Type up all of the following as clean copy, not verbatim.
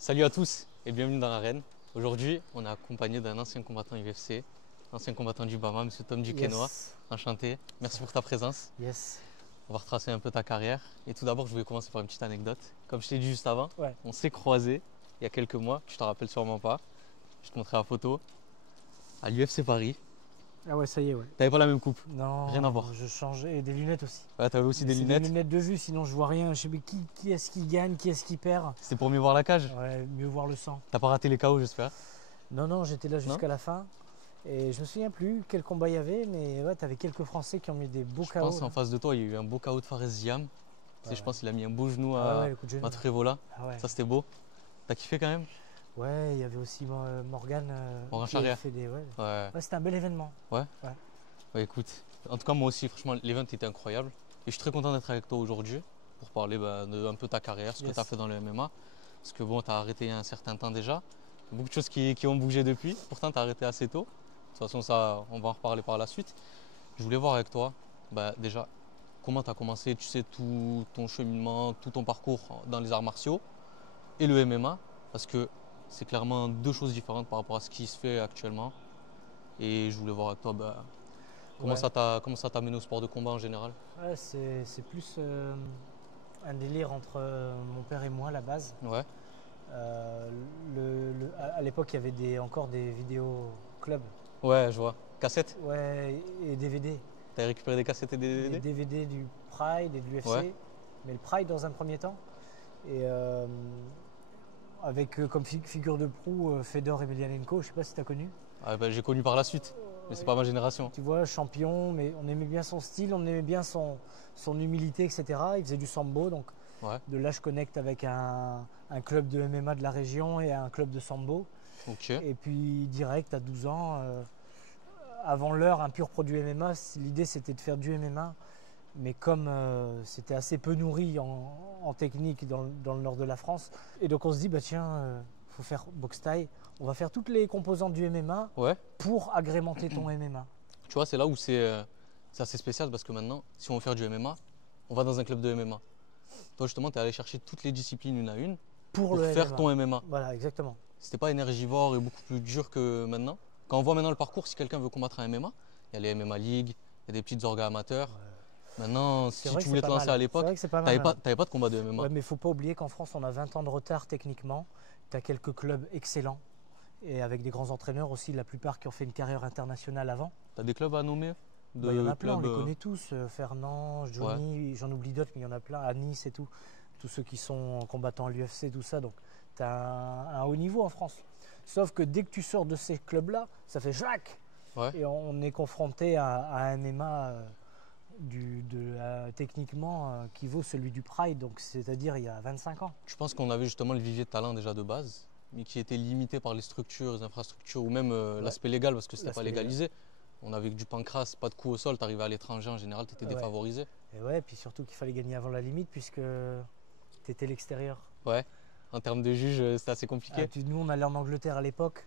Salut à tous et bienvenue dans l'arène. Aujourd'hui, on est accompagné d'un ancien combattant UFC, ancien combattant du Bama, monsieur Tom Duquesnoy. Yes. Enchanté. Merci pour ta présence. Yes. On va retracer un peu ta carrière. Et tout d'abord, je voulais commencer par une petite anecdote. Comme je t'ai dit juste avant, Ouais. on s'est croisés il y a quelques mois. Tu te rappelles sûrement pas. Je te montrerai la photo. À l'UFC Paris. Ah ouais, ça y est, ouais. T'avais pas la même coupe. Non, Rien à voir. je changeais. Et des lunettes aussi. Ouais, t'avais aussi Mais des c'est lunettes. Des lunettes de vue, sinon je vois rien. Je sais pas qui est-ce qui gagne, qui est-ce qui perd. C'était pour mieux voir la cage. Ouais, mieux voir le sang. T'as pas raté les KO, j'espère. Non, j'étais là jusqu'à la fin. Et je me souviens plus quel combat il y avait, mais ouais, t'avais quelques Français qui ont mis des beaux Je KO. pense en face de toi, il y a eu un beau KO de Fares Ziam. Ouais. Je pense qu'il a mis un beau genou Ah à ouais, le coup de genou. Matrevola. Ah ouais. Ça, c'était beau. T'as kiffé quand même? Ouais, il y avait aussi Morgan. Morgan qui avait Charrière. fait des. Ouais, Ouais. c'était un bel événement. Ouais. Ouais. Ouais, écoute, en tout cas, moi aussi, franchement, l'event était incroyable. Et je suis très content d'être avec toi aujourd'hui pour parler de un peu ta carrière, ce que Yes. tu as fait dans le MMA. Parce que bon, tu as arrêté il y a un certain temps déjà. Beaucoup de choses qui ont bougé depuis. Pourtant, tu as arrêté assez tôt. De toute façon, ça, on va en reparler par la suite. Je voulais voir avec toi, déjà, comment tu as commencé, tu sais, tout ton cheminement, tout ton parcours dans les arts martiaux et le MMA. Parce que c'est clairement deux choses différentes par rapport à ce qui se fait actuellement. Et je voulais voir avec toi, comment Ouais. ça t'a mené au sport de combat en général? Ouais, c'est plus un délire entre mon père et moi à la base. Ouais, Euh, à l'époque, il y avait encore des vidéos clubs. ouais, je vois. Cassette? Ouais, et DVD. T'as récupéré des cassettes et des Des DVD? DVD du Pride et de l'UFC. Ouais. Mais le Pride dans un premier temps. Et avec comme figure de proue Fedor Emelianenko, je sais pas si tu as connu. Ah, j'ai connu par la suite, mais c'est pas ma génération. Tu vois, champion, mais on aimait bien son style, on aimait bien son humilité, etc. Il faisait du sambo, donc Ouais, de là je connecte avec un club de MMA de la région et un club de sambo. ok. Et puis direct à 12 ans, avant l'heure, un pur produit MMA, l'idée c'était de faire du MMA. Mais comme c'était assez peu nourri en technique dans le nord de la France, et donc on se dit, bah tiens, faut faire boxe thaï, on va faire toutes les composantes du MMA Ouais, pour agrémenter ton MMA. tu vois, c'est là où c'est assez spécial parce que maintenant, si on veut faire du MMA, on va dans un club de MMA. Toi, justement, tu es allé chercher toutes les disciplines une à une Pour pour le faire MMA. ton MMA. Voilà, exactement. C'était pas énergivore et beaucoup plus dur que maintenant. Quand on voit maintenant le parcours, si quelqu'un veut combattre un MMA, il y a les MMA League, il y a des petites orgas amateurs. Maintenant, C'est si vrai tu que c'est voulais te pas lancer mal. à C'est l'époque, vrai que c'est pas mal. t'avais pas de combat de MMA. Ouais, mais il faut pas oublier qu'en France, on a 20 ans de retard techniquement. Tu as quelques clubs excellents et avec des grands entraîneurs aussi, la plupart qui ont fait une carrière internationale avant. T'as des clubs à nommer? Il y en a plein, on Clubs, les connaît tous. Fernand, Johnny, j'en oublie d'autres, mais il y en a plein. À Nice et tout. Tous ceux qui sont combattants à l'UFC, tout ça. Donc, tu as un haut niveau en France. Sauf que dès que tu sors de ces clubs-là, ça fait jac. Ouais. Et on est confronté à un MMA techniquement qui vaut celui du Pride, donc c'est-à-dire il y a 25 ans. Je pense qu'on avait justement le vivier de talent déjà de base, mais qui était limité par les structures, les infrastructures ou même Ouais. l'aspect légal parce que c'était pas L'aspect légal. légalisé. On avait que du pancrace, pas de coup au sol, t'arrivais à l'étranger en général, t'étais Ouais. défavorisé. Et ouais, puis surtout qu'il fallait gagner avant la limite puisque tu étais l'extérieur. Ouais. En termes de juge, c'était assez compliqué. Nous, on allait en Angleterre à l'époque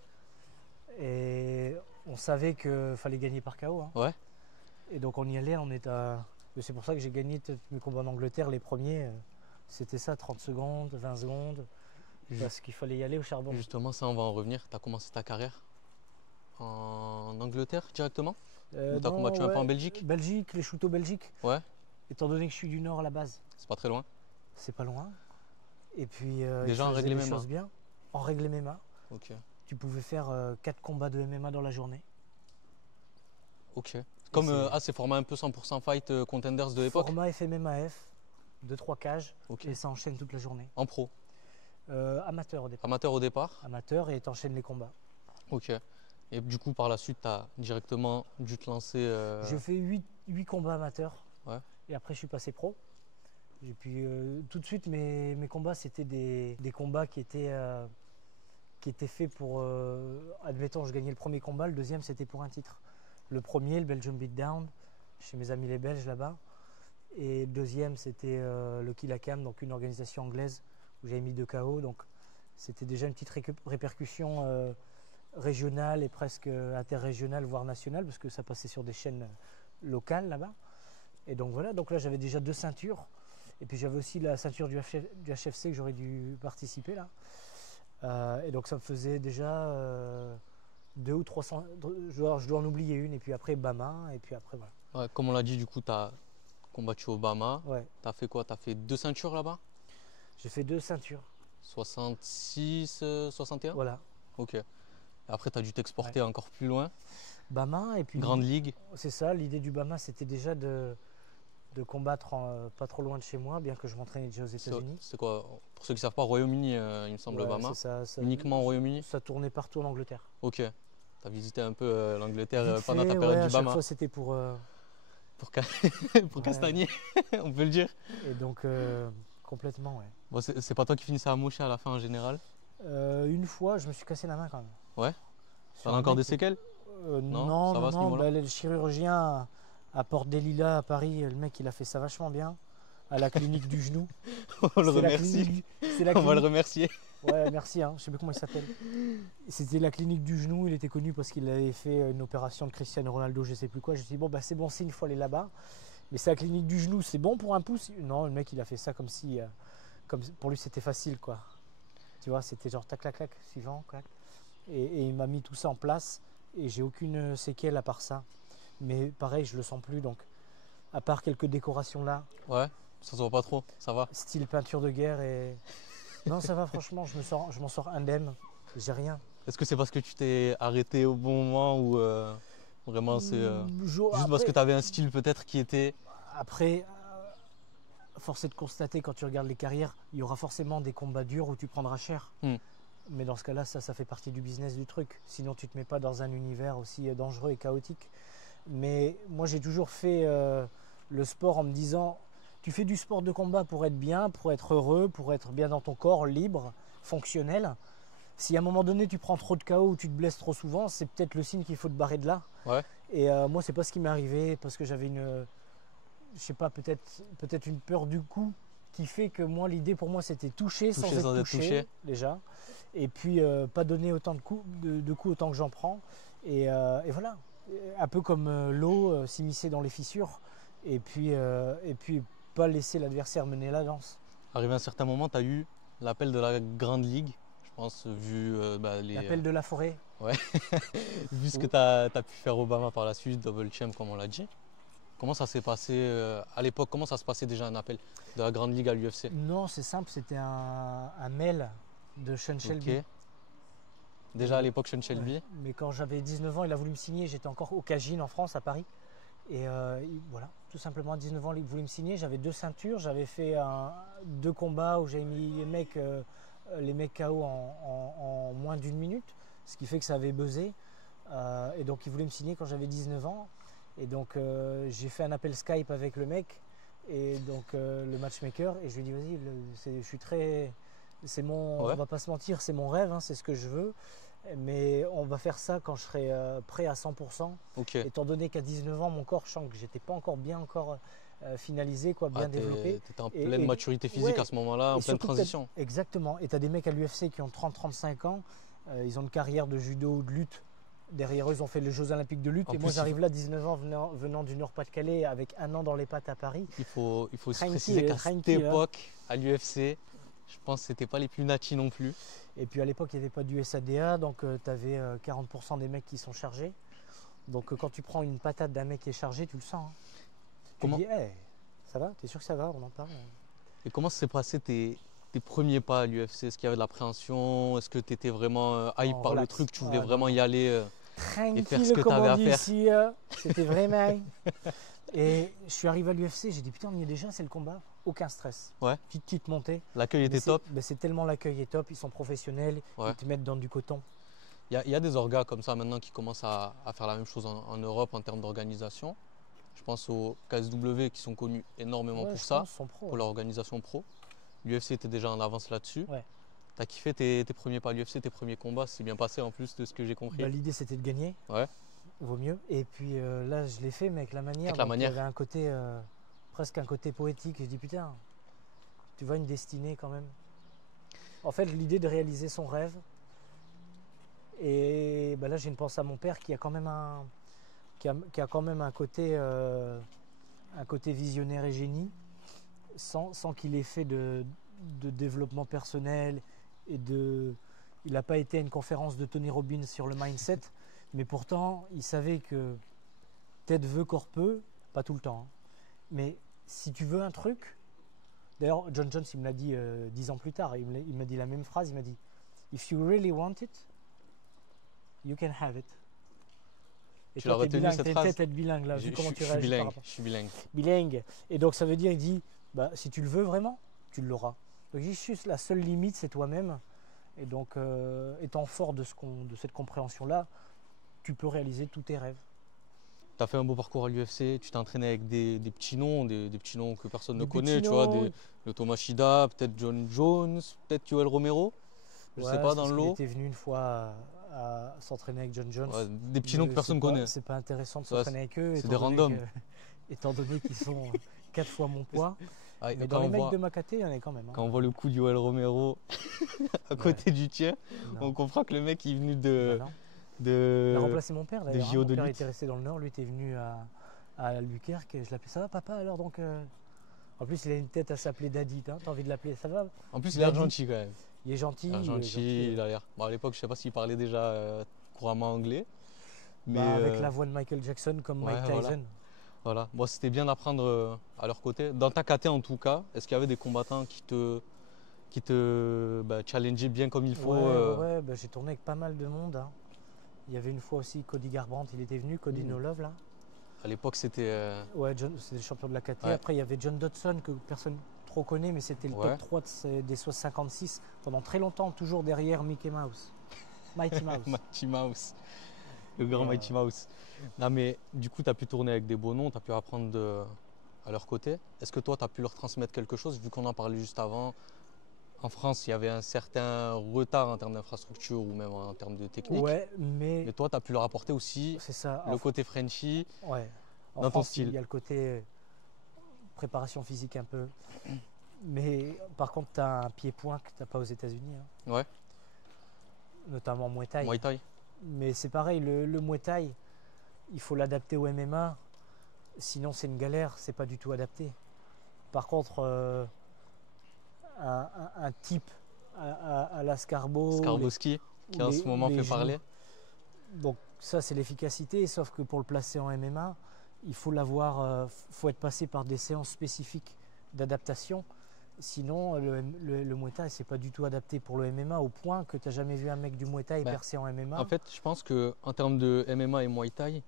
et on savait qu'il fallait gagner par KO. Hein. Ouais. Et donc on y allait, on était à... C'est pour ça que j'ai gagné mes combats en Angleterre, les premiers. C'était ça, 30 secondes, 20 secondes. Parce qu'il fallait y aller au charbon. Justement, ça, on va en revenir. T'as commencé ta carrière en Angleterre directement? Ou t'as Non, combattu un peu ouais, en Belgique? Belgique, les shootos Belgique. Ouais. Étant donné que je suis du Nord à la base, C'est pas très loin. c'est pas loin. Et puis, Déjà en ils faisaient règle les MMA. choses bien. En règle MMA, Ok. tu pouvais faire 4 combats de MMA dans la journée. Ok. Comme c'est- c'est format un peu 100% fight contenders de l'époque. Format FMMAF, 2-3 cages, Ok. et ça enchaîne toute la journée. En pro. Amateur au départ. Amateur au départ. Amateur et t'enchaînes les combats. Ok. Et du coup, par la suite, tu as directement dû te lancer. J'ai fait 8 combats amateurs. Ouais. Et après, je suis passé pro. Et puis, tout de suite, mes combats, c'était des combats qui étaient faits pour. Admettons, je gagnais le premier combat, le deuxième, c'était pour un titre. Le premier, le Belgium Beatdown, chez mes amis les Belges là-bas. Et le deuxième, c'était le Kill Akam, donc une organisation anglaise où j'avais mis 2 KO. Donc, c'était déjà une petite répercussion régionale et presque interrégionale, voire nationale, parce que ça passait sur des chaînes locales là-bas. Et donc voilà, donc là j'avais déjà 2 ceintures. Et puis j'avais aussi la ceinture du HFC que j'aurais dû participer là. Et donc ça me faisait déjà 200 ou 300. Je dois en oublier une, et puis après Bama, et puis après voilà. Ouais, comme on l'a dit, du coup, tu as combattu au Bama. Ouais. Tu as fait quoi? Tu as fait 2 ceintures là-bas? J'ai fait 2 ceintures. 66, 61? Voilà. Ok. Après, tu as dû t'exporter encore plus loin. Bama, et puis Grande Ligue. c'est ça, l'idée du Bama, c'était déjà de combattre pas trop loin de chez moi, bien que je m'entraînais déjà aux États-Unis. C'est quoi? Pour ceux qui ne savent pas, Royaume-Uni, il me semble, Ouais, Bama. c'est ça, Uniquement au Royaume-Uni? ça tournait partout en Angleterre. Ok. Tu as visité un peu l'Angleterre Vite pendant ta fait, période ouais, du à chaque Bama. fois c'était pour Pour ouais. castagner, on peut le dire. Et donc complètement, ouais. Bon, c'est pas toi qui finissais à moucher à la fin en général? Une fois, je me suis cassé la main quand même. Ouais. Sur T'en as un encore mec des séquelles? non, ça va à ce niveau-là? bah, le chirurgien à Porte des Lilas à Paris, le mec il a fait ça vachement bien. À la clinique du genou. On le C'est la remercie. clinique, c'est la On va le clinique. remercier. Ouais, merci, hein. Je sais plus comment il s'appelle. C'était la clinique du genou, il était connu parce qu'il avait fait une opération de Cristiano Ronaldo, je sais plus quoi. Je me suis dit, bon, bah c'est bon signe, il faut aller là-bas. Mais c'est la clinique du genou, c'est bon pour un pouce? Non, le mec il a fait ça comme si, comme pour lui c'était facile, quoi. Tu vois, c'était genre tac, clac, clac, suivant, clac. Et il m'a mis tout ça en place et j'ai aucune séquelle à part ça. Mais pareil, je le sens plus, donc à part quelques décorations là, Ouais, ça se voit pas trop, ça va. style peinture de guerre et. Non, ça va, franchement, je m'en sors indemne. J'ai rien. Est-ce que c'est parce que tu t'es arrêté au bon moment ou vraiment c'est juste parce que tu avais un style peut-être qui était. Après, force est de constater, quand tu regardes les carrières, il y aura forcément des combats durs où tu prendras cher. Hmm. Mais dans ce cas-là, ça fait partie du business du truc. Sinon, tu ne te mets pas dans un univers aussi dangereux et chaotique. Mais moi, j'ai toujours fait le sport en me disant, tu fais du sport de combat pour être bien, pour être heureux, pour être bien dans ton corps, libre, fonctionnel. Si à un moment donné, tu prends trop de KO ou tu te blesses trop souvent, c'est peut-être le signe qu'il faut te barrer de là. Ouais. Et moi, c'est pas ce qui m'est arrivé parce que j'avais je sais pas, peut-être une peur du coup qui fait que moi, l'idée pour moi, c'était toucher sans être touché, déjà. Et puis, pas donner autant de coups autant que j'en prends. Et voilà. Un peu comme l'eau, s'immiscer dans les fissures. Et puis pas laisser l'adversaire mener la danse. Arrivé à un certain moment, tu as eu l'appel de la Grande Ligue, je pense, vu les. L'appel de la forêt. Ouais. Vu ce que tu as pu faire au Bama par la suite, double champ, comme on l'a dit. Comment ça s'est passé à l'époque? Comment ça se passait déjà un appel de la Grande Ligue à l'UFC? Non, c'est simple, c'était un mail de Sean Shelby. Ok. Déjà à l'époque, Sean Shelby. Ouais. Mais quand j'avais 19 ans, il a voulu me signer, j'étais encore au Cagine en France, à Paris. Et voilà, tout simplement à 19 ans, il voulait me signer. J'avais 2 ceintures, j'avais fait 2 combats où j'avais mis les mecs KO en moins d'1 minute, ce qui fait que ça avait buzzé. Et donc il voulait me signer quand j'avais 19 ans. Et donc j'ai fait un appel Skype avec le mec et donc le matchmaker, et je lui ai dit vas-y, je suis très, c'est mon, Ouais. on va pas se mentir, c'est mon rêve, hein, c'est ce que je veux, mais on va faire ça quand je serai prêt à 100%. Ok. Étant donné qu'à 19 ans, mon corps, je sens que j'étais pas encore bien finalisé, quoi, bien développé. Tu étais en pleine maturité physique ouais, à ce moment-là, en pleine transition. Exactement. Et tu as des mecs à l'UFC qui ont 30-35 ans, ils ont une carrière de judo ou de lutte. Derrière eux, ils ont fait les Jeux Olympiques de lutte. En et plus, moi, j'arrive là, 19 ans, venant du Nord-Pas-de-Calais, avec 1 an dans les pattes à Paris. Il faut se Tranquille, préciser qu'à cette tranquille, hein. époque, à l'UFC, je pense que c'était pas les plus natis non plus. Et puis à l'époque, il n'y avait pas du SADA, donc tu avais 40% des mecs qui sont chargés. Donc quand tu prends une patate d'un mec qui est chargé, tu le sens. Hein. Comment... Tu dis, hey, ça va? T'es sûr que ça va? On en parle. Et comment s'est passé tes premiers pas à l'UFC? Est-ce qu'il y avait de l'appréhension? Est-ce que tu étais vraiment hype par le truc? Tu voulais vraiment y aller et faire ce que tu avais à faire? Ici, c'était vraiment. Et je suis arrivé à l'UFC, j'ai dit putain, on y est déjà, c'est le combat. Aucun stress. Ouais. Petite montée. L'accueil était top. C'est tellement l'accueil est top, ils sont professionnels, Ouais. ils te mettent dans du coton. Il y a des orgas comme ça maintenant qui commencent à faire la même chose en Europe en termes d'organisation. Je pense aux KSW qui sont connus énormément pour ça, pour leur organisation pro. L'UFC était déjà en avance là-dessus. Ouais. T'as kiffé tes premiers pas à l'UFC, tes premiers combats, c'est bien passé en plus de ce que j'ai compris. Bah, l'idée c'était de gagner. Ouais. Vaut mieux. Et puis là, je l'ai fait, mais avec la manière. Avec la manière. Il y avait un côté, presque un côté poétique. Et je dis putain, tu vois une destinée quand même. En fait, l'idée de réaliser son rêve. Et bah, là, j'ai une pensée à mon père qui a quand même un côté visionnaire et génie, sans qu'il ait fait de développement personnel et de Il n'a pas été à une conférence de Tony Robbins sur le mindset, mais pourtant, il savait que tête veut, corps peut, pas tout le temps. Hein. Mais si tu veux un truc, d'ailleurs, John Jones, il me l'a dit 10 ans plus tard, il m'a dit la même phrase, il m'a dit « If you really want it, you can have it ». Et tu l'as retenu cette phrase? T'es tête bilingue là, vu comment tu réagis par rapport. Je suis bilingue. Bilingue. Et donc ça veut dire, il dit, bah, si tu le veux vraiment, tu l'auras. Donc juste la seule limite, c'est toi-même. Et donc, étant fort de cette compréhension-là, tu peux réaliser tous tes rêves. Tu as fait un beau parcours à l'UFC, tu t'es entraîné avec des petits noms, des petits noms que personne ne Des connaît, petits tu vois, noms. le Thomas Shida, peut-être John Jones, peut-être Yoel Romero, je sais pas, dans le lot. Il était venu une fois à s'entraîner avec John Jones. Ouais, des petits noms que personne ne connaît. C'est pas intéressant de s'entraîner avec eux. C'est des randoms. Étant donné qu'ils sont 4 fois mon poids. Ah, mais dans les mecs de ma caté, il y en a quand même. Hein. Quand on voit le coup de Yoel Romero à côté du tien, on comprend que le mec est venu de... Il a remplacé mon père d'ailleurs. Mon père était resté dans le Nord, lui était venu à Albuquerque. Je l'appelais, ça va papa alors donc En plus il a une tête à s'appeler Daddy, hein. T'as envie de l'appeler, ça va? En plus il est gentil quand même. Il est gentil. Il a l'air. Bon, à l'époque je sais pas s'il parlait déjà couramment anglais. Mais avec la voix de Michael Jackson comme Mike Tyson. Voilà. Bon, c'était bien d'apprendre à leur côté. Dans ta caté en tout cas, est-ce qu'il y avait des combattants qui te challengeaient bien comme il faut? Ouais, j'ai tourné avec pas mal de monde. Hein. Il y avait une fois aussi Cody Garbrandt, il était venu, Cody No Love là. À l'époque c'était... Ouais, c'était le champion de la KT. Ouais. Après il y avait John Dodson que personne trop connaît, mais c'était le top 3 des 56 pendant très longtemps, toujours derrière Mickey Mouse. Mighty Mouse. Mighty Mouse. Le grand Mighty Mouse. Non mais du coup tu as pu tourner avec des beaux noms, tu as pu apprendre à leur côté. Est-ce que toi tu as pu leur transmettre quelque chose, vu qu'on en parlait juste avant? En France, il y avait un certain retard en termes d'infrastructure ou même en termes de technique. Ouais, mais toi, tu as pu leur apporter aussi le côté Frenchy dans ton style. Il y a le côté préparation physique un peu. Mais par contre, tu as un pied-point que tu n'as pas aux États-Unis. Hein. Ouais. Notamment Muay Thai. Muay Thai. Mais c'est pareil, le Muay Thai, il faut l'adapter au MMA. Sinon, c'est une galère, c'est pas du tout adapté. Par contre, un type à la Skarbowski, qui en ce moment fait parler. Donc ça c'est l'efficacité, sauf que pour le placer en MMA, il faut faut être passé par des séances spécifiques d'adaptation. Sinon le Muay Thai c'est pas du tout adapté pour le MMA, au point que tu n'as jamais vu un mec du Muay Thai percer en MMA. En fait je pense qu'en termes de MMA et Muay Thai,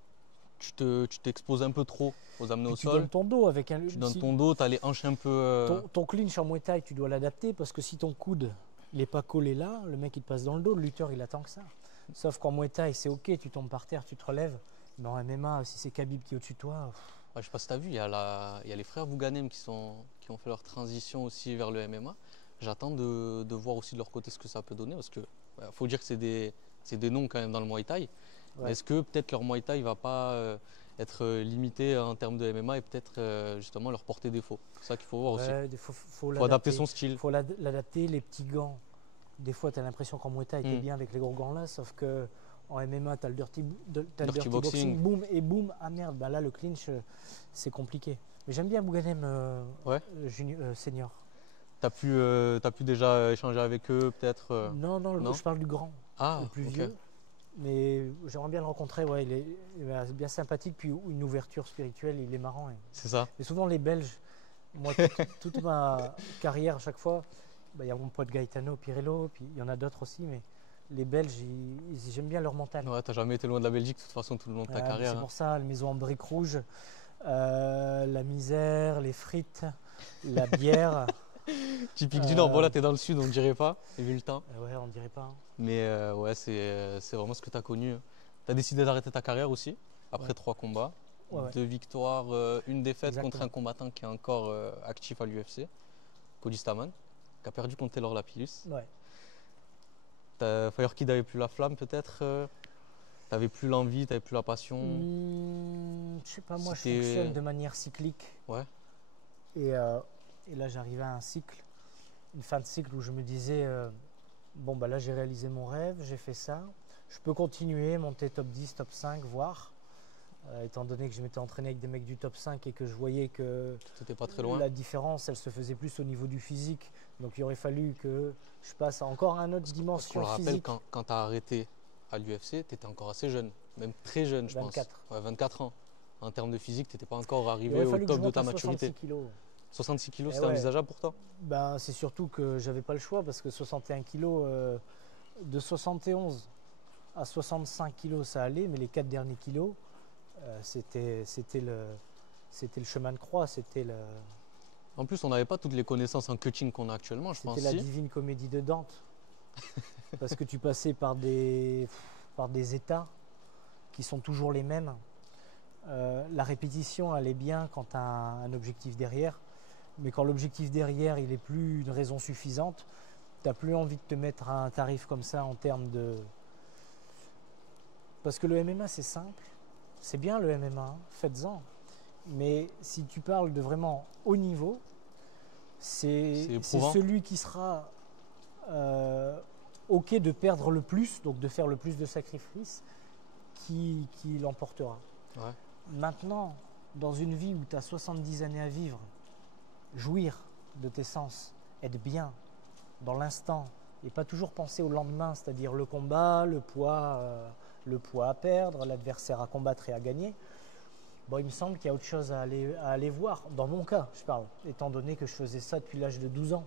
tu t'exposes un peu trop aux amener au sol. Tu donnes ton dos avec un... Tu donnes ton dos, tu as les hanches un peu... Ton clinch en Muay Thai, tu dois l'adapter parce que si ton coude n'est pas collé là, le mec il te passe dans le dos, le lutteur il attend que ça. Sauf qu'en Muay Thai c'est ok, tu tombes par terre, tu te relèves. Mais en MMA, si c'est Khabib qui est au-dessus de toi... Je sais pas si tu as vu, il y a les frères Bouganem qui ont fait leur transition aussi vers le MMA. J'attends de voir aussi de leur côté ce que ça peut donner parce que faut dire que c'est des noms quand même dans le Muay Thai. Ouais. Est-ce que peut-être leur Muay Thai ne va pas être limité en termes de MMA et peut-être justement leur porter défaut? C'est ça qu'il faut voir aussi. Il faut adapter son style. Il faut l'adapter, les petits gants. Des fois, tu as l'impression qu'en Muay Thai, tu es bien avec les gros gants là, sauf qu'en MMA, tu as le dirty boxing, boum, et boum, ah merde, là le clinch, c'est compliqué. Mais j'aime bien Bouganem senior. Tu as pu déjà échanger avec eux peut-être Non, je parle du grand, le plus vieux. Mais j'aimerais bien le rencontrer, il est bien sympathique, puis une ouverture spirituelle, il est marrant. C'est ça. Et souvent les Belges, moi toute ma carrière à chaque fois, il y a mon pote Gaetano Pirello, puis il y en a d'autres aussi, mais les Belges, j'aime bien leur mental. Ouais, t'as jamais été loin de la Belgique de toute façon tout le long de ta carrière. C'est pour ça, la maison en briques rouges, la misère, les frites, la bière. Typique du Nord, bon là t'es dans le sud, on dirait pas, vu le temps. Ouais, on dirait pas. Hein. Mais c'est vraiment ce que tu as connu. Tu as décidé d'arrêter ta carrière aussi, après 3 combats, 2 victoires, 1 défaite contre un combattant qui est encore actif à l'UFC, Cody Stamann, qui a perdu contre Taylor Lapillus. Firekid n'avait plus la flamme peut-être, tu n'avais plus l'envie, tu n'avais plus la passion. Je sais pas, moi je fonctionne de manière cyclique. Et là j'arrivais à un cycle, une fin de cycle où je me disais, là j'ai réalisé mon rêve, j'ai fait ça, je peux continuer, monter top 10, top 5, voire. étant donné que je m'étais entraîné avec des mecs du top 5 et que je voyais que C'était pas très loin. la différence, elle se faisait plus au niveau du physique. Donc il aurait fallu que je passe à encore une autre Parce dimension qu'on le rappelle, physique. quand tu as arrêté à l'UFC, tu étais encore assez jeune, même très jeune, je 24. pense. Ouais, 24 ans. En termes de physique, tu n'étais pas encore Il arrivé aurait au fallu que top je de monte ta à maturité. 66 kilos. 66 kilos, Eh c'était ouais. envisageable pour toi? Ben, c'est surtout que j'avais pas le choix parce que 61 kilos, de 71 à 65 kilos, ça allait, mais les 4 derniers kilos, c'était le chemin de croix, c'était En plus, on n'avait pas toutes les connaissances en cutting qu'on a actuellement, je pense. la Si. divine comédie de Dante. Parce que tu passais par des états qui sont toujours les mêmes. La répétition, elle est bien quand tu as un objectif derrière, mais quand l'objectif derrière, il n'est plus une raison suffisante, tu n'as plus envie de te mettre à un tarif comme ça en termes de... Parce que le MMA, c'est simple, c'est bien le MMA, hein, faites-en. Mais si tu parles de vraiment haut niveau, c'est éprouvant. celui qui sera OK de perdre le plus, donc de faire le plus de sacrifices, qui l'emportera. Ouais. Maintenant, dans une vie où tu as 70 années à vivre, jouir de tes sens, être bien dans l'instant et pas toujours penser au lendemain, c'est-à-dire le combat, le poids à perdre, l'adversaire à combattre et à gagner. Bon, il me semble qu'il y a autre chose à aller voir. Dans mon cas, je parle, étant donné que je faisais ça depuis l'âge de 12 ans.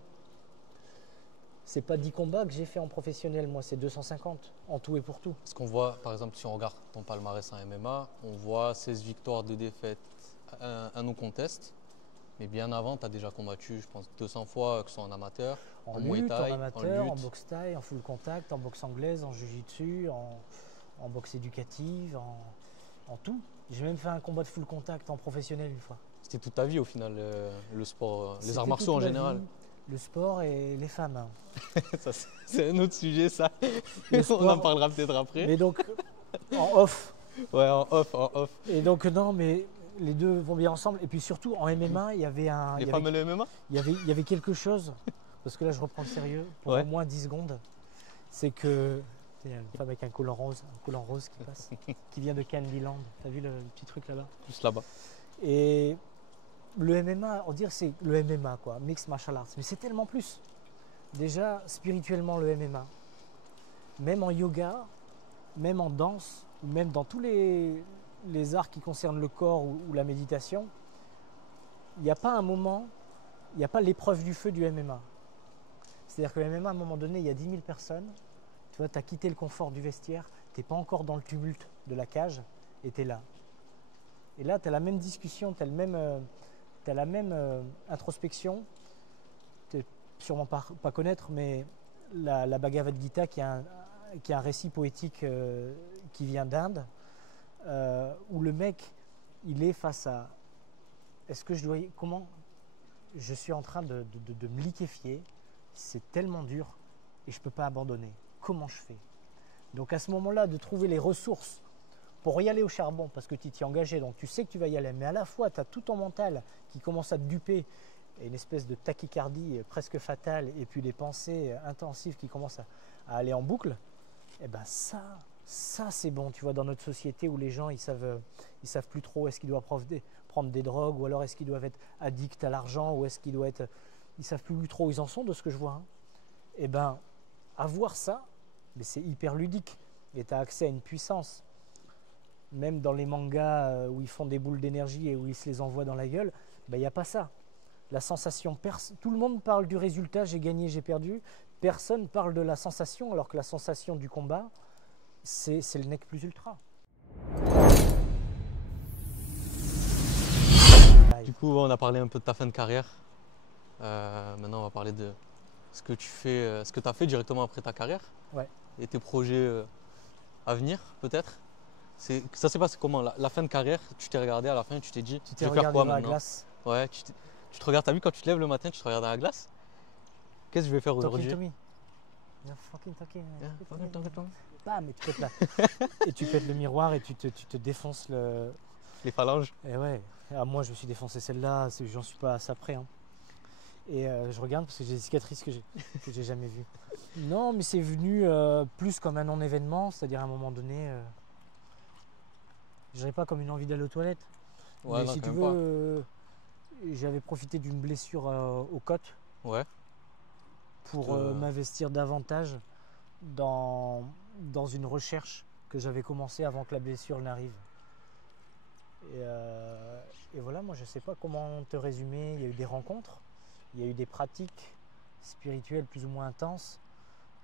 C'est pas 10 combats que j'ai fait en professionnel, moi, c'est 250 en tout et pour tout. Parce qu'on voit, par exemple, si on regarde ton palmarès en MMA, on voit 16 victoires, 2 défaites, un no contest. Mais bien avant, tu as déjà combattu, je pense, 200 fois, que ce soit en amateur, en Muay lutte, Thai, en amateur, en lutte. boxe thaï, en full contact, en boxe anglaise, en jiu-jitsu, en boxe éducative, en tout. J'ai même fait un combat de full contact en professionnel une fois. C'était toute ta vie au final, le sport, les C'était arts martiaux en toute ma général. vie, le sport et les femmes. Ça, c'est un autre sujet, ça. Le On en sport. parlera peut-être après. Mais donc, en off. Ouais, en off, en off. Et donc, non, mais les deux vont bien ensemble. Et puis surtout, en MMA, il y avait Les femmes et le MMA? il y avait quelque chose, parce que là, je reprends le sérieux, pour Ouais. au moins 10 secondes. C'est que. Il y a une femme avec un collant rose qui passe, qui vient de Candyland. T'as vu le petit truc là-bas? Juste là-bas. Et le MMA, on dirait que c'est le MMA, quoi, Mixed Martial Arts. Mais c'est tellement plus. Déjà, spirituellement, le MMA, même en yoga, même en danse, ou même dans tous les arts qui concernent le corps ou la méditation, il n'y a pas un moment, il n'y a pas l'épreuve du feu du MMA. C'est-à-dire que le MMA, à un moment donné, il y a 10 000 personnes. Tu vois, tu as quitté le confort du vestiaire, tu n'es pas encore dans le tumulte de la cage, et tu es là. Et là, tu as la même discussion, tu as la même introspection. Tu n'es sûrement pas connaître, mais la Bhagavad Gita, qui est un récit poétique qui vient d'Inde, où le mec, il est face à... Est-ce que je dois... Comment je suis en train de me liquéfier, c'est tellement dur et je ne peux pas abandonner. Comment je fais? Donc à ce moment-là, de trouver les ressources pour y aller au charbon, parce que tu t'y es engagé, donc tu sais que tu vas y aller, mais à la fois, tu as tout ton mental qui commence à te duper, et une espèce de tachycardie presque fatale, et puis des pensées intensives qui commencent à aller en boucle, et ben ça c'est bon, tu vois, dans notre société où les gens, ils savent plus trop, est-ce qu'ils doivent prendre des drogues, ou alors est-ce qu'ils doivent être addicts à l'argent, ou est-ce qu'ils doivent être... Ils savent plus trop où ils en sont de ce que je vois. Hein. Et ben, avoir ça, mais c'est hyper ludique, et tu as accès à une puissance. Même dans les mangas où ils font des boules d'énergie et où ils se les envoient dans la gueule, il n'y a pas ça. La sensation, tout le monde parle du résultat, j'ai gagné, j'ai perdu. Personne parle de la sensation, alors que la sensation du combat, c'est le nec plus ultra. Du coup, on a parlé un peu de ta fin de carrière. Maintenant, on va parler de ce que tu fais, ce que tu as fait directement après ta carrière. Ouais. Et tes projets à venir, peut-être. Ça s'est passé comment? La fin de carrière, tu t'es regardé à la fin, tu t'es dit, Tu t'es je vais faire quoi regardé dans la maintenant? glace. Ouais, tu te regardes, t'as vu quand tu te lèves le matin, tu te regardes à la glace? Qu'est-ce que je vais faire aujourd'hui? Tommy. You're fucking talking. Bam, et tu pètes et tu pètes le miroir et tu te défonces le... Les phalanges. Et ouais, moi je me suis défoncé celle-là, j'en suis pas à ça près. Hein. Et je regarde parce que j'ai des cicatrices que j'ai jamais vues. Non, mais c'est venu plus comme un non-événement, c'est-à-dire à un moment donné, je dirais pas comme une envie d'aller aux toilettes. Ouais, Mais non, si quand tu même veux, pas. j'avais profité d'une blessure aux côtes Ouais. pour m'investir davantage dans, dans une recherche que j'avais commencé avant que la blessure n'arrive. Et, euh, et voilà, moi je sais pas comment te résumer. Il y a eu des rencontres, il y a eu des pratiques spirituelles plus ou moins intenses.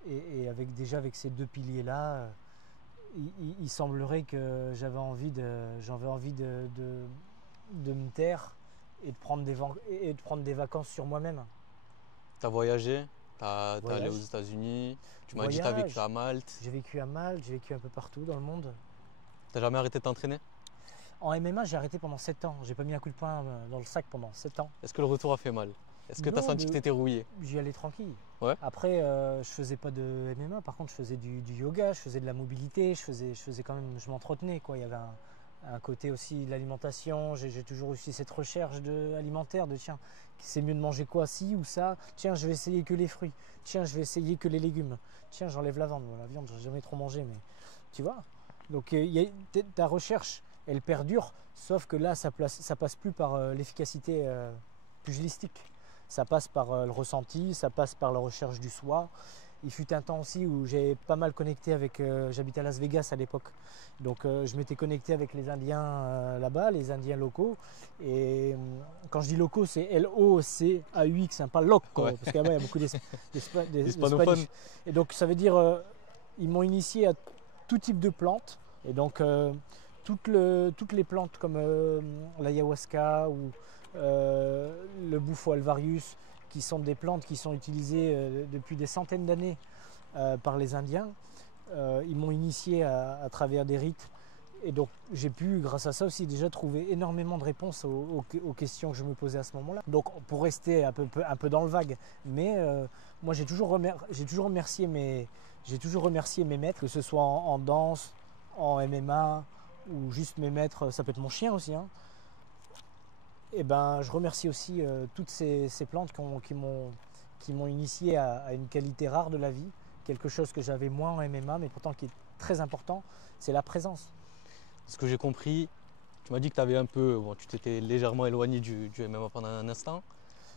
Et avec ces deux piliers-là, il semblerait que j'avais envie de me taire et et de prendre des vacances sur moi-même. T'as voyagé, t'es allé aux Voyage, États-Unis, tu m'as dit t'as vécu voyage. à Malte. J'ai vécu à Malte, j'ai vécu un peu partout dans le monde. T'as jamais arrêté de t'entraîner? En MMA, j'ai arrêté pendant 7 ans. J'ai pas mis un coup de poing dans le sac pendant 7 ans. Est-ce que le retour a fait mal? Est-ce que t'as Non, senti que t'étais rouillé? j'y allais tranquille. Ouais. Après, je faisais pas de MMA. Par contre, je faisais du yoga, je faisais de la mobilité, je faisais quand même, je m'entretenais, quoi. Il y avait un côté aussi de l'alimentation. J'ai toujours eu cette recherche alimentaire de tiens, c'est mieux de manger quoi, ci ou ça. Tiens, je vais essayer que les fruits. Tiens, je vais essayer que les légumes. Tiens, j'enlève la viande. Bon, la viande, j'ai jamais trop mangé, mais tu vois. Donc, ta recherche, elle perdure. Sauf que là, ça passe plus par l'efficacité pugilistique. Ça passe par le ressenti, ça passe par la recherche du soi. Il fut un temps aussi où j'ai pas mal connecté avec. J'habitais à Las Vegas à l'époque. Donc je m'étais connecté avec les Indiens là-bas, les Indiens locaux. Et quand je dis locaux, c'est LOCAUX, hein, pas loc, quoi, Ouais. parce qu'avant il y a beaucoup Hispanophones. d'Espagnish. Et donc ça veut dire, ils m'ont initié à tout type de plantes. Et donc toutes les plantes comme l'ayahuasca ou le bufo alvarius, qui sont des plantes qui sont utilisées depuis des centaines d'années par les Indiens. Ils m'ont initié à travers des rites. Et donc j'ai pu, grâce à ça aussi, déjà trouver énormément de réponses aux questions que je me posais à ce moment-là. Donc pour rester un peu dans le vague, mais moi j'ai toujours remercié mes maîtres, que ce soit en danse, en MMA, ou juste mes maîtres, ça peut être mon chien aussi, hein. Et ben, je remercie aussi toutes ces plantes qui m'ont initié à une qualité rare de la vie, quelque chose que j'avais moins en MMA, mais pourtant qui est très important, c'est la présence. Ce que j'ai compris, tu m'as dit que tu t'étais légèrement éloigné du MMA pendant un instant.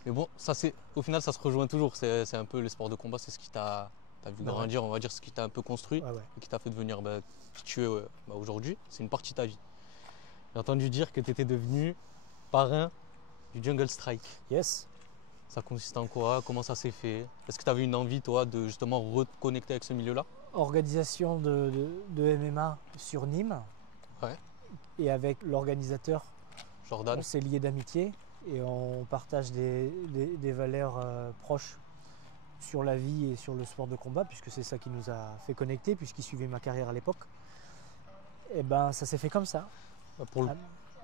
Mais bon, au final, ça se rejoint toujours. C'est un peu le sport de combat, c'est ce qui t'as vu Ouais. grandir, on va dire, ce qui t'a un peu construit Ouais, ouais. et qui t'a fait devenir qui tu es aujourd'hui. C'est une partie de ta vie. J'ai entendu dire que tu étais devenu parrain du Jungle Strike. Yes. Ça consiste en quoi? Comment ça s'est fait? Est-ce que tu avais une envie, toi, de justement reconnecter avec ce milieu-là? Organisation de MMA sur Nîmes. Ouais. Et avec l'organisateur, Jordan? on s'est liés d'amitié et on partage des valeurs proches sur la vie et sur le sport de combat, puisque c'est ça qui nous a fait connecter, puisqu'il suivait ma carrière à l'époque. Et ben ça s'est fait comme ça.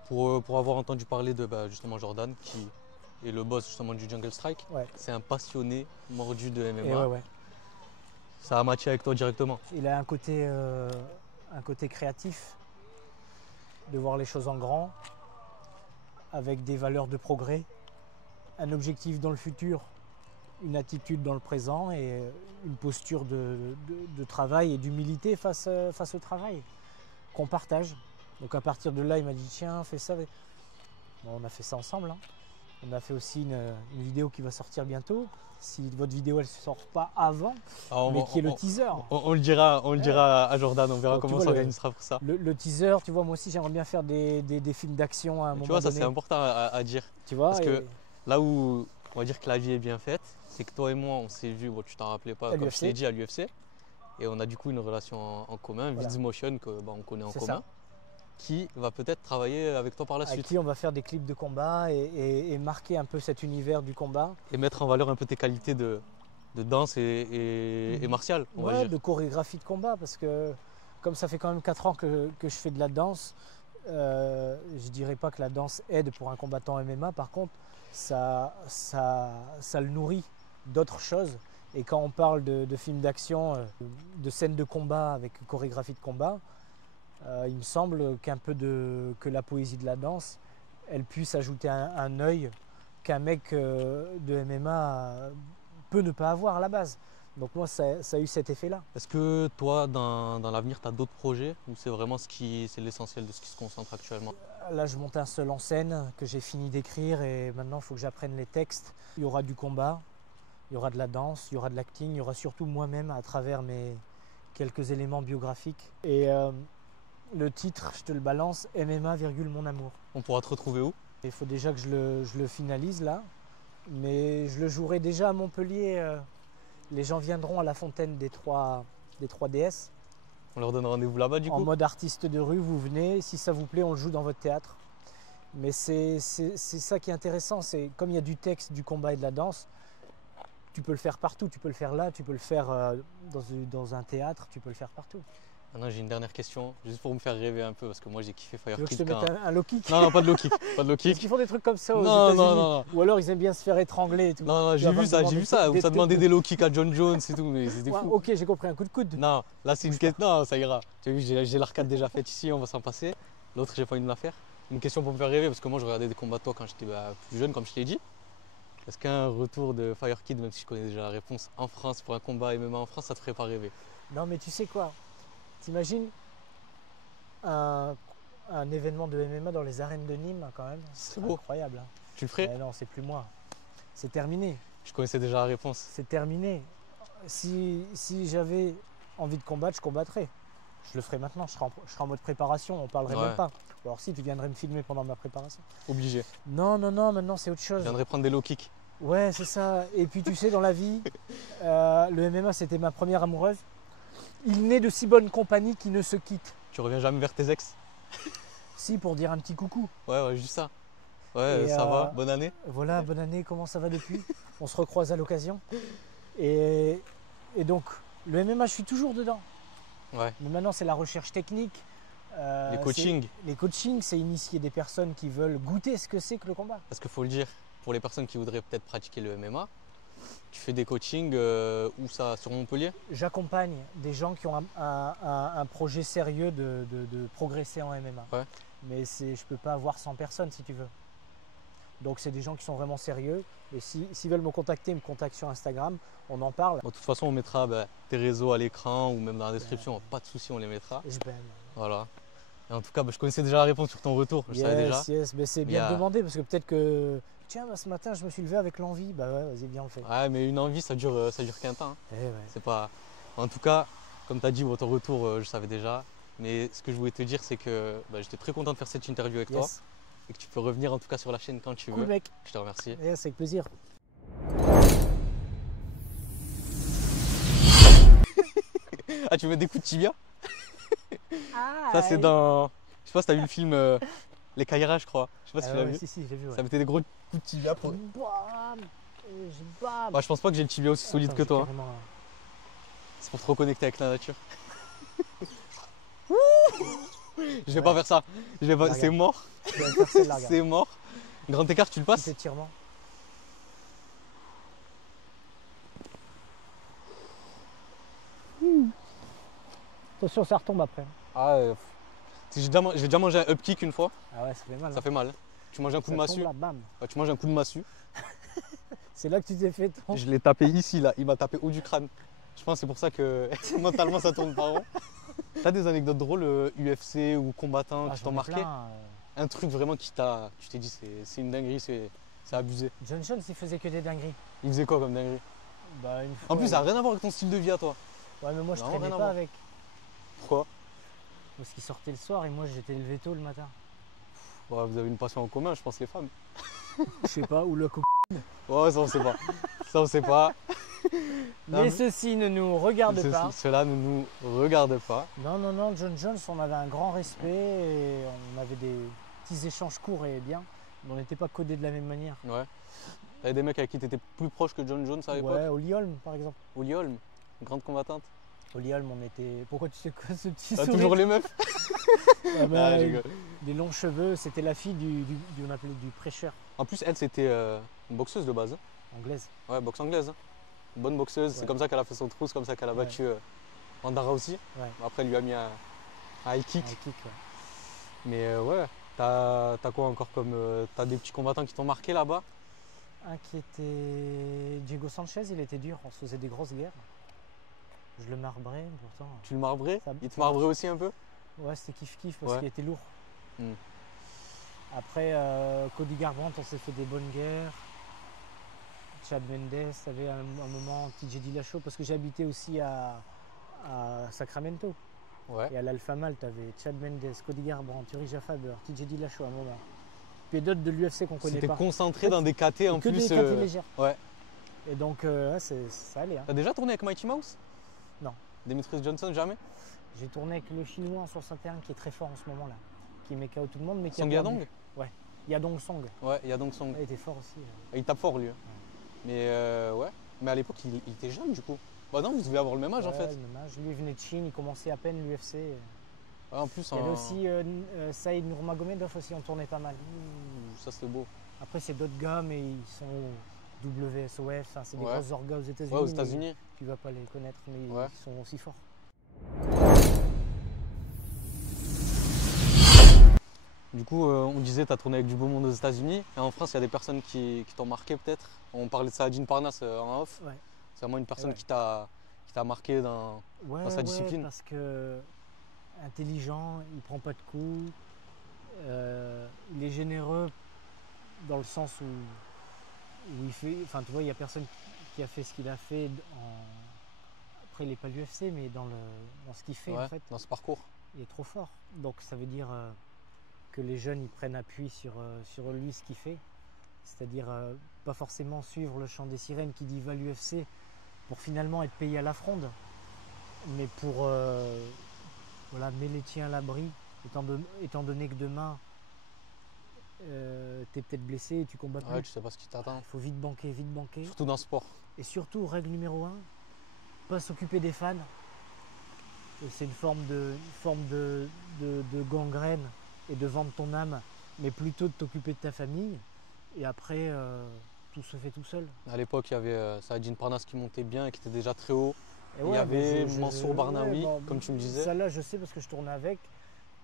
Pour avoir entendu parler de justement Jordan, qui est le boss justement du Jungle Strike, Ouais. c'est un passionné mordu de MMA. Et ouais. Ça a matché avec toi directement. Il a un côté créatif, de voir les choses en grand, avec des valeurs de progrès, un objectif dans le futur, une attitude dans le présent et une posture de travail et d'humilité face au travail qu'on partage. Donc à partir de là, il m'a dit tiens, fais ça. Bon, on a fait ça ensemble, hein. On a fait aussi une vidéo qui va sortir bientôt. Si votre vidéo elle ne sort pas avant, qui est le teaser. On le dira à Jordan, on verra Donc, comment on s'organisera pour ça. Le teaser, tu vois, moi aussi j'aimerais bien faire des films d'action à un moment Tu vois, ça donné. c'est important à dire. Tu vois, Parce que là où on va dire que la vie est bien faite, c'est que toi et moi on s'est vus, tu t'en rappelais pas, comme je t'ai dit, à l'UFC. Et on a du coup une relation en commun, Voilà. Vids Motion, que on connaît en C'est commun, ça. qui va peut-être travailler avec toi par la Avec suite. qui on va faire des clips de combat et marquer un peu cet univers du combat. Et mettre en valeur un peu tes qualités de danse et martiale, on va dire. De chorégraphie de combat, parce que comme ça fait quand même 4 ans que je fais de la danse, je dirais pas que la danse aide pour un combattant MMA, par contre ça le nourrit d'autres choses. Et quand on parle de films d'action, de scènes de combat avec chorégraphie de combat, il me semble que la poésie de la danse, elle puisse ajouter un œil qu'un mec de MMA peut ne pas avoir à la base. Donc moi, ça a eu cet effet-là. Est-ce que toi, dans l'avenir, tu as d'autres projets ou c'est vraiment c'est l'essentiel de ce qui se concentre actuellement? Là, je monte un seul en scène que j'ai fini d'écrire et maintenant, il faut que j'apprenne les textes. Il y aura du combat, il y aura de la danse, il y aura de l'acting, il y aura surtout moi-même à travers mes quelques éléments biographiques. Et le titre, je te le balance, MMA, mon amour. On pourra te retrouver où? Il faut déjà que je le finalise là, mais je le jouerai déjà à Montpellier. Les gens viendront à la fontaine des trois déesses. On leur donne rendez-vous là-bas du coup? En mode artiste de rue, vous venez, si ça vous plaît, on le joue dans votre théâtre. Mais c'est ça qui est intéressant, c'est comme il y a du texte, du combat et de la danse, tu peux le faire partout, tu peux le faire là, tu peux le faire dans un théâtre, tu peux le faire partout. Maintenant j'ai une dernière question, juste pour me faire rêver un peu parce que moi j'ai kiffé Fire Tu veux que je Kid te mette un low kick? Non, pas de low kick, pas de low Est-ce kick. qu'ils font des trucs comme ça aux Non, États-Unis? non. Ou alors ils aiment bien se faire étrangler et tout. Non, j'ai vu ça, où ça demandait des low kicks à John Jones et tout, mais c'était Ouais, fou. ok, j'ai compris, un coup de coude. Non, là c'est une Bouge pas. question, non ça ira. Tu as vu, j'ai l'arcade déjà faite ici, on va s'en passer. L'autre j'ai pas envie de la faire. Une question pour me faire rêver parce que moi je regardais des combats de toi quand j'étais plus jeune comme je t'ai dit. Est-ce qu'un retour de Fire Kid, même si je connais déjà la réponse, en France pour un combat MMA en France, ça te ferait pas rêver? Non, mais tu sais quoi? T'imagines un événement de MMA dans les arènes de Nîmes quand même? C'est beau. Incroyable. Hein. Tu le ferais? Mais non, c'est plus moi. C'est terminé. Je connaissais déjà la réponse. C'est terminé. Si j'avais envie de combattre, je combattrais. Je le ferai maintenant, je serai en mode préparation, on parlerait Ouais. même pas. Ou alors si, tu viendrais me filmer pendant ma préparation. Obligé. Non, maintenant c'est autre Je chose. viendrais prendre des low kicks. Ouais, c'est ça. Et puis tu sais, dans la vie, le MMA c'était ma première amoureuse. Il n'est de si bonne compagnie qui ne se quitte. Tu reviens jamais vers tes ex? Si, pour dire un petit coucou. Ouais, juste ça. Ouais, Et, ça va, bonne année. Voilà, bonne année, comment ça va depuis? On se recroise à l'occasion. Et donc, le MMA, je suis toujours dedans. Ouais. Mais maintenant, c'est la recherche technique. Les coachings. Les coachings, c'est initier des personnes qui veulent goûter ce que c'est que le combat. Parce qu'il faut le dire, pour les personnes qui voudraient peut-être pratiquer le MMA, tu fais des coachings où ça, sur Montpellier? J'accompagne des gens qui ont un projet sérieux de progresser en MMA. Ouais. Mais je ne peux pas avoir 100 personnes si tu veux. Donc c'est des gens qui sont vraiment sérieux. Et s'ils veulent me contacter, ils me contactent sur Instagram, on en parle. Bon, de toute façon, on mettra tes réseaux à l'écran ou même dans la description, pas de souci, on les mettra. Et je baigne. Voilà. Et en tout cas, je connaissais déjà la réponse sur ton retour, je savais déjà. Yes, mais c'est bien de demander parce que peut-être que tiens, ce matin je me suis levé avec l'envie. Bah ouais, vas-y, viens, on le fait. Ouais, mais une envie, ça dure qu'un temps. Hein. Eh ouais. C'est pas. En tout cas, comme tu as dit, ton retour, je savais déjà. Mais ce que je voulais te dire, c'est que j'étais très content de faire cette interview avec toi. Yes. Et que tu peux revenir en tout cas sur la chaîne quand tu Cool veux. mec. Je te remercie. Yes, avec plaisir. Ah, tu veux des coups de tibia? Ah, Ça, c'est dans. Je sais pas si tu as vu le film Les Caïras, je crois. Je sais pas si tu l'as vu. Si, j'ai vu. Ouais. Ça mettait des gros coups de tibia pour. Bam, bam. Bah, je pense pas que j'ai le tibia aussi solide Attends, que j'ai toi. hein. carrément- C'est pour te reconnecter avec la nature. Je vais pas faire ça. Je vais pas... Regarde. C'est mort. Je vais faire celle-là, regarde. C'est mort. Grand écart, tu le passes? Petit étirement. Attention, ça retombe après. Ah, j'ai déjà mangé un up kick une fois. Ah ouais, ça fait mal. Ça fait mal. Hein. Tu manges un coup de Ça massue. tombe là, bam. Ouais, tu manges un coup de massue. C'est là que tu t'es fait ton. Je l'ai tapé ici, là. Il m'a tapé haut du crâne. Je pense que c'est pour ça que mentalement ça tourne pas rond. T'as des anecdotes drôles UFC ou combattants Ah, qui t'ont j'en ai marqué? plein. Un truc vraiment qui t'a. Tu t'es dit c'est une dinguerie, c'est abusé. John Jones, il faisait que des dingueries. Il faisait quoi comme dinguerie? Bah, une En fois, plus, ça n'a rien à voir avec ton style de vie à toi. Ouais, mais moi je Non, traînais rien à pas voir. avec. Pourquoi? Parce qu'il sortait le soir et moi j'étais levé tôt le matin. Ouais, vous avez une passion en commun, je pense, les femmes. Je sais pas, ou le coup. Ouais, ça on sait pas. Ça on sait pas. Non, Mais ceci ne nous regarde pas. Cela ne nous regarde pas. Non, John Jones, on avait un grand respect et on avait des petits échanges courts et bien. Mais on n'était pas codés de la même manière. Ouais. T'avais des mecs avec qui t'étais plus proche que John Jones à l'époque? Ouais, Holly Holm par exemple. Holly Holm, grande combattante. Holly Holm, on était. Pourquoi tu sais quoi ce petit T'as sourire? toujours les meufs? Ah bah, Ah, je rigole. des longs cheveux, c'était la fille on appelait du prêcheur En plus, elle, c'était une boxeuse de base. hein. anglaise. Ouais, boxe anglaise. hein. Une bonne boxeuse. C'est Ouais. comme ça qu'elle a fait son trou, c'est comme ça qu'elle a Ouais. battu Andara aussi. Ouais. Après, elle lui a mis un high kick. Un kick, ouais. Mais ouais, t'as quoi encore comme. T'as des petits combattants qui t'ont marqué là-bas? Un qui était Diego Sanchez, il était dur, on se faisait des grosses guerres. Je le marbrais, pourtant. Tu le marbrais? Ça- Il te ça marbrait marche. aussi un peu? Ouais, c'était kiff-kiff parce Ouais. qu'il était lourd. Hmm. Après, Cody Garbrandt, on s'est fait des bonnes guerres. Chad Mendes, avait un moment TJ Dillashaw, parce que j'habitais aussi à Sacramento. Ouais. Et à l'Alpha-Mal, tu avais Chad Mendes, Cody Garbrandt, Urija Faber, TJ Dillashaw à un moment. Puis d'autres de l'UFC qu'on connaît C'était pas. concentré dans des KT en que plus. des KT légères. Ouais. Et donc, ça allait. Hein. T'as déjà tourné avec Mighty Mouse? Non. Demetrius Johnson, jamais? J'ai tourné avec le Chinois en 61 qui est très fort en ce moment-là. Qui met KO tout le monde, mais qui Song a perdu. Yadong? Yadong Song. Ouais, il y a donc Song. Il était fort aussi. Il tape fort lui. Mais ouais. Mais à l'époque, il était jeune du coup. Bah non, vous devez avoir le même âge en fait. Le même âge. Lui il venait de Chine, il commençait à peine l'UFC. Ouais, en plus, Il y avait aussi Saïd Nurmagomedov aussi, on tournait pas mal. ça c'est beau. Après, c'est d'autres gars, mais ils sont WSOF, enfin, c'est des Ouais. grosses orgas aux États-Unis. Ouais, aux mais États-unis. Tu vas pas les connaître, mais Ouais. ils sont aussi forts. Du coup, on disait, tu as tourné avec du beau monde aux États-Unis. Et en France, il y a des personnes qui t'ont marqué peut-être. On parlait de Saladin Parnasse en off. Ouais. C'est vraiment une personne Ouais. qui t'a marqué dans. Ouais, sa discipline. parce que intelligent, il prend pas de coups, il est généreux dans le sens où il fait. Enfin, tu vois, il y a personne qui a fait ce qu'il a fait. Après, il n'est pas l'UFC, mais dans ce qu'il fait Ouais, en fait, dans ce parcours. il est trop fort. Donc, ça veut dire que les jeunes ils prennent appui sur lui, ce qu'il fait. C'est-à-dire pas forcément suivre le chant des sirènes qui dit va à l'UFC pour finalement être payé à la fronde, mais pour voilà, mets les tiens à l'abri, étant donné que demain tu es peut-être blessé et tu combats plus. Ouais, tu sais pas ce qui t'attend. Il faut vite banquer, vite banquer. Surtout dans le sport. Et surtout, règle numéro 1, pas s'occuper des fans. Et c'est une forme de gangrène et de vendre ton âme, mais plutôt de t'occuper de ta famille. Et après, tout se fait tout seul. À l'époque, il y avait Saladin Parnasse qui montait bien et qui était déjà très haut. Et Il y ouais, avait mais Mansour Barnaoui, comme tu me disais. Ça là, je sais parce que je tournais avec.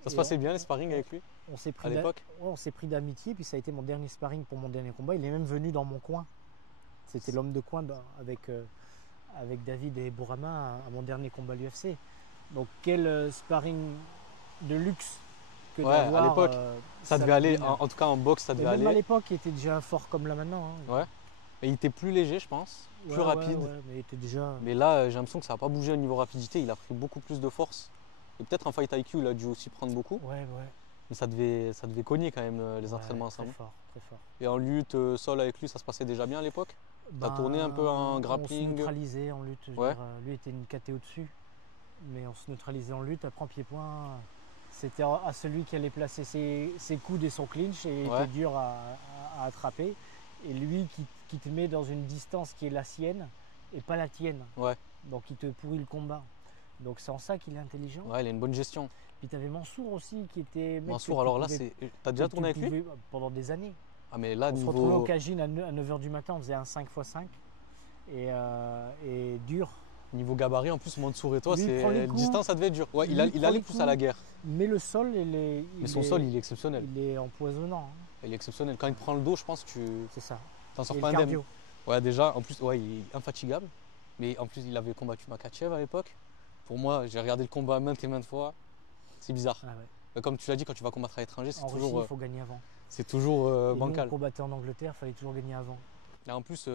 Ça se Et passait bien les sparring avec lui On s'est à pris l'époque? on s'est pris d'amitié, puis ça a été mon dernier sparring pour mon dernier combat. Il est même venu dans mon coin. C'était l'homme de coin avec David et Bourama à mon dernier combat à l'UFC. Donc quel sparring de luxe que Ouais, à d'avoir. l'époque, Ça devait aller, en tout cas en boxe, ça Et devait même à aller. l'époque, il était déjà fort comme là maintenant. Hein. Ouais. Et il était plus léger, je pense, Ouais, plus rapide. ouais, mais il était déjà. Mais là, j'ai l'impression que ça n'a pas bougé au niveau rapidité. Il a pris beaucoup plus de force. Et peut-être en fight IQ, il a dû aussi prendre beaucoup. Ouais. Mais ça devait cogner quand même les entraînements Très ensemble. fort, très fort. Et en lutte, sol avec lui, ça se passait déjà bien à l'époque? T'as tourné un peu en grappling? On se neutralisait en lutte. Je veux Ouais. dire, lui était une KT au-dessus, mais on se neutralisait en lutte. Après en pied-point, c'était à celui qui allait placer ses coudes et son clinch et il Ouais. était dur à attraper. Et lui qui te met dans une distance qui est la sienne et pas la tienne. Ouais. Donc il te pourrit le combat. Donc c'est en ça qu'il est intelligent. Ouais, il a une bonne gestion. Puis tu avais Mansour aussi qui était. mec, Mansour, que tu alors là, pouvais- t'as déjà que tourné tu avec lui? pouvais- Pendant des années. Ah, mais là, On se retrouvait au niveau, Cagine à 9h du matin, on faisait un 5x5 et dur. niveau gabarit, en plus, Mansour et toi, Lui, il prend les c'est coups. distance, ça devait être dur. Ouais, Lui, il il allait prend les plus à coups. la guerre. Mais le sol, Mais son sol, il est exceptionnel. il est empoisonnant. hein. Il est exceptionnel. Quand il te prend le dos, je pense que tu C'est ça. t'en sors Et pas le indemne. cardio. Ouais, déjà, en plus, ouais, il est infatigable. Mais en plus, il avait combattu Makhachev à l'époque. Pour moi, j'ai regardé le combat maintes et maintes fois. C'est bizarre. Ah ouais. Mais comme tu l'as dit, quand tu vas combattre à l'étranger, En Russie, il faut gagner avant. c'est toujours Et nous, bancal. on combattait en Angleterre, il fallait toujours gagner avant. Et en plus,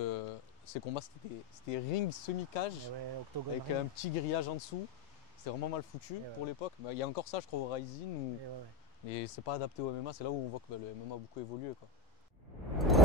ces combats, c'était ring semi-cage Et ouais, octogone avec ring. un petit grillage en dessous. C'est vraiment mal foutu Et ouais. pour l'époque. Mais il y a encore ça, je trouve, au Rising. Et ouais. Mais c'est pas adapté au MMA. C'est là où on voit que le MMA a beaucoup évolué, quoi.